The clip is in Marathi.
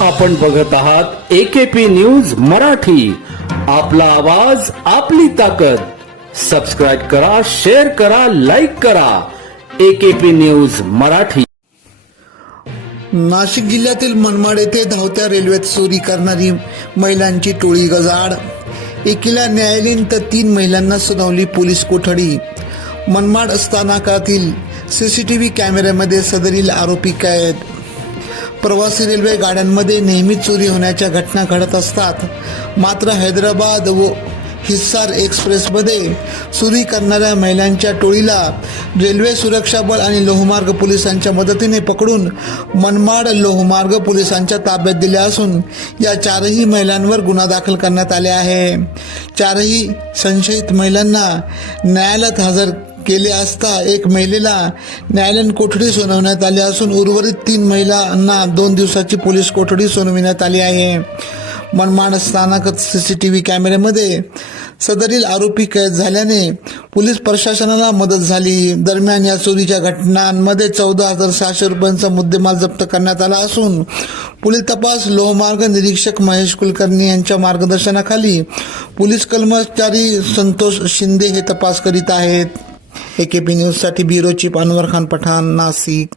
आपण बघत आहात एकेपी न्यूज मराठी. आपला आवाज आपली ताकद. सबस्क्राईब करा शेअर करा लाईक करा. AKP news Marathi. नाशिक जिल्ह्यातील मनमाड येथे धावत्या रेल्वेत चोरी करणारी महिलांची टोळी गजाड एकीला न्यायालयीन तर तीन महिलांना सुनावली पोलीस कोठडी. मनमाड स्थानकातील सीसीटीव्ही कॅमेऱ्यामध्ये सदरील आरोपी कैद प्रवासी रेल्वे गाड्यांमध्ये नेहमी चोरी होण्याच्या घटना घडत असतात. मात्र हैदराबाद व हिस्सार एक्सप्रेसमध्ये चोरी करणाऱ्या महिलांच्या टोळीला रेल्वे सुरक्षा बल आणि लोहमार्ग पोलिसांच्या मदतीने पकडून मनमाड लोहमार्ग पोलिसांच्या ताब्यात दिले असून या चारही महिलांवर गुन्हा दाखल करण्यात आले आहे. चारही संशयित महिलांना न्यायालयात हजर केले असता एक महिलेला न्यायालयीन कोठडी सुनावण्यात आली असून उर्वरित तीन महिलांना दोन दिवसाची पोलीस कोठडी सुनविण्यात आली आहे. मनमाड टी व्ही कॅमेऱ्यामध्ये सदरील आरोपी कैद झाल्याने पोलीस प्रशासनाला मदत झाली. दरम्यान या चोरीच्या घटनांमध्ये चौदा हजार सहाशे रुपयांचा मुद्देमाल जप्त करण्यात आला असून पोलीस तपास लोहमार्ग निरीक्षक महेश कुलकर्णी यांच्या मार्गदर्शनाखाली पोलीस कर्मचारी संतोष शिंदे हे तपास करीत आहेत. एकेपी न्यूजसाठी ब्युरो चीफ अनवर खान पठाण नाशिक.